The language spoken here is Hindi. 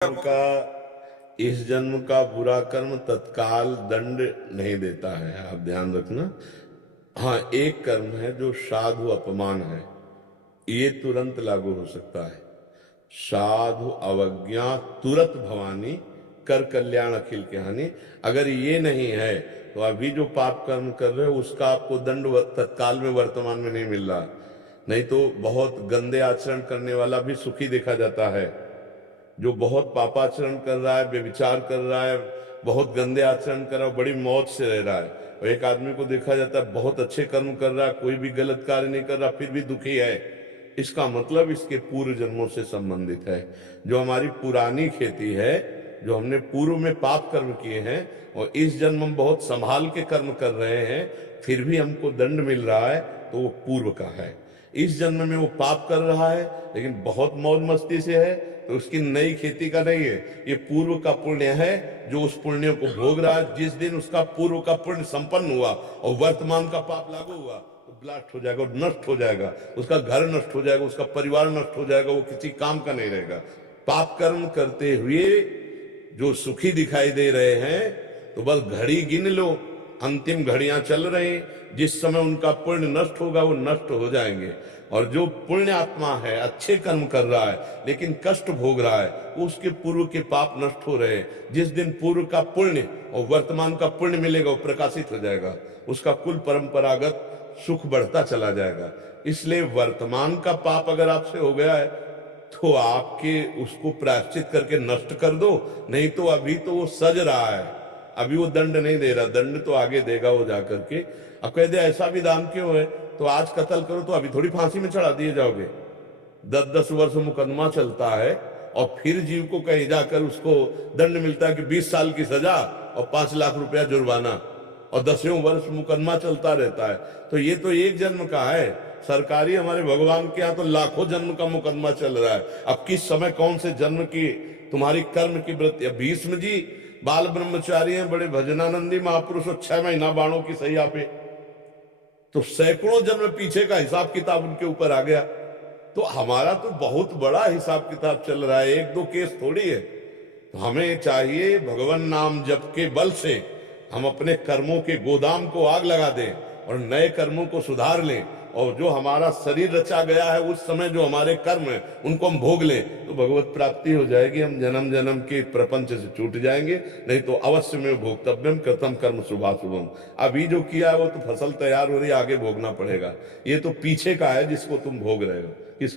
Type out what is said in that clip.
का इस जन्म का बुरा कर्म तत्काल दंड नहीं देता है, आप ध्यान रखना। हाँ, एक कर्म है जो साधु अपमान है, ये तुरंत लागू हो सकता है। साधु अवज्ञा तुरत भवानी, कर कल्याण अखिल की हानि। अगर ये नहीं है तो अभी जो पाप कर्म कर रहे हो उसका आपको दंड तत्काल में वर्तमान में नहीं मिल रहा। नहीं तो बहुत गंदे आचरण करने वाला भी सुखी देखा जाता है। जो बहुत पापाचरण कर रहा है, व्यभिचार कर रहा है, बहुत गंदे आचरण कर रहा है, बड़ी मौत से रह रहा है। और एक आदमी को देखा जाता है बहुत अच्छे कर्म कर रहा है, कोई भी गलत कार्य नहीं कर रहा, फिर भी दुखी है। इसका मतलब इसके पूर्व जन्मों से संबंधित है। जो हमारी पुरानी खेती है, जो हमने पूर्व में पाप कर्म किए हैं और इस जन्म हम बहुत संभाल के कर्म कर रहे हैं, फिर भी हमको दंड मिल रहा है, तो वो पूर्व का है। इस जन्म में वो पाप कर रहा है लेकिन बहुत मौज मस्ती से है, तो उसकी नई खेती का नहीं है, ये पूर्व का पुण्य है जो उस पुण्य को भोग रहा है। जिस दिन उसका पूर्व का पुण्य संपन्न हुआ और वर्तमान का पाप लागू हुआ तो ब्लास्ट हो जाएगा, नष्ट हो जाएगा, उसका घर नष्ट हो जाएगा, उसका परिवार नष्ट हो जाएगा, वो किसी काम का नहीं रहेगा। पाप कर्म करते हुए जो सुखी दिखाई दे रहे हैं, तो बस घड़ी गिन लो, अंतिम घड़ियां चल रही, जिस समय उनका पुण्य नष्ट होगा वो नष्ट हो जाएंगे। और जो पुण्य आत्मा है, अच्छे कर्म कर रहा है लेकिन कष्ट भोग रहा है, उसके पूर्व के पाप नष्ट हो रहे हैं। जिस दिन पूर्व का पुण्य और वर्तमान का पुण्य मिलेगा वो प्रकाशित हो जाएगा, उसका कुल परंपरागत सुख बढ़ता चला जाएगा। इसलिए वर्तमान का पाप अगर आपसे हो गया है तो आपके उसको प्रायश्चित करके नष्ट कर दो, नहीं तो अभी तो वो सज रहा है, अभी वो दंड नहीं दे रहा, दंड तो आगे देगा वो जाकर के। अब कह दे ऐसा विधान क्यों है, तो आज कत्ल करो तो अभी थोड़ी फांसी में चढ़ा दिए जाओगे। 10-10 वर्ष मुकदमा चलता है और फिर जीव को कहीं जाकर उसको दंड मिलता है कि 20 साल की सजा और 5 लाख रुपया जुर्माना, और 10वें वर्ष मुकदमा चलता रहता है। तो ये तो एक जन्म का है, सरकारी हमारे भगवान के यहाँ तो लाखों जन्म का मुकदमा चल रहा है। अब किस समय कौन से जन्म की तुम्हारी कर्म की वृत्ति। भीष्म जी बाल ब्रह्मचारी हैं, बड़े भजनानंदी महापुरुष, और 6 महीना बाणों की सैया पे, तो सैकड़ों जन्म पीछे का हिसाब किताब उनके ऊपर आ गया। तो हमारा तो बहुत बड़ा हिसाब किताब चल रहा है, एक दो केस थोड़ी है। तो हमें चाहिए भगवान नाम जप के बल से हम अपने कर्मों के गोदाम को आग लगा दें और नए कर्मों को सुधार लें, और जो हमारा शरीर रचा गया है उस समय जो हमारे कर्म है उनको हम भोग लें, तो भगवत प्राप्ति हो जाएगी। हम जन्म जन्म के प्रपंच से छूट जाएंगे। नहीं तो अवश्य में भोक्तव्यम कृतम कर्म शुभाशुभम। अभी जो किया है वो तो फसल तैयार हो रही है, आगे भोगना पड़ेगा। ये तो पीछे का है जिसको तुम भोग रहे हो, इसका